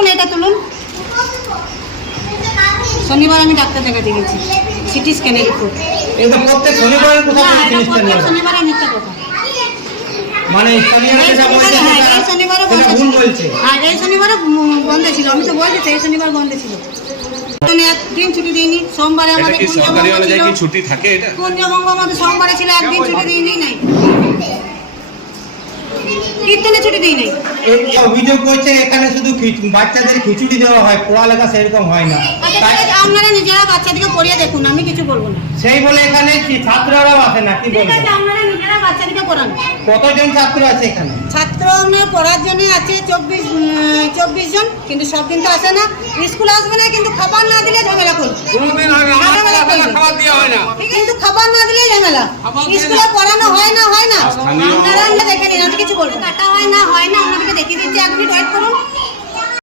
তুলুন, এটা তুলুন। শনিবার আমি ডাক্তার দেখাতে গেছি, সিটি স্ক্যানের রিপোর্ট। এটা প্রত্যেক শনিবারের কথা বলছেন? শনিবারে মিথ্যা কথা। মানে শনিবারে যা বলছে এই শনিবারে বন্ধ ভুল বলছে। হ্যাঁ, এই শনিবারে বন্ধ ছিল। আমি তো বলছি এই শনিবার বন্ধ ছিল। একদিন ছুটি দিইনি। সোমবারে আমাদের ছুটি থাকে, এটা কুঞ্জবঙ্গ আমাদের সোমবারে ছিল, একদিন ছুটি দিইনি নাই। কীর্তনে ছুটি দিই নাই। অভিযোগ করছে এখানে শুধু বাচ্চাদের খিচুড়ি দেওয়া হয়, পড়ালেখা সেরকম হয় না। আপনারা নিজেরা বাচ্চাদেরকে পড়িয়ে দেখুন, আমি কিছু বলবো না। সেই বলে এখানে কি ছাত্ররাও আসে না? কি বলবেন? আপনারা নিজেরা বাচ্চাদেরকে পড়ান। কতজন ছাত্র আছে এখানে? ছাত্র পড়ার জন্য আছে 24 জন, কিন্তু সব দিন তো আসে না। স্কুলে আসবে না, কিন্তু খাবার না দিলে ঝামেলা করবে। কিন্তু খাবার না দিলে ঝামেলা। স্কুলে পড়ানো হয় না। আপনারা দেখে নিন, আমি কিছু বলবো। কাটা হয় না, ওনাদেরকে দেখিয়ে দিচ্ছি, 1 মিনিট ওয়েট করুন।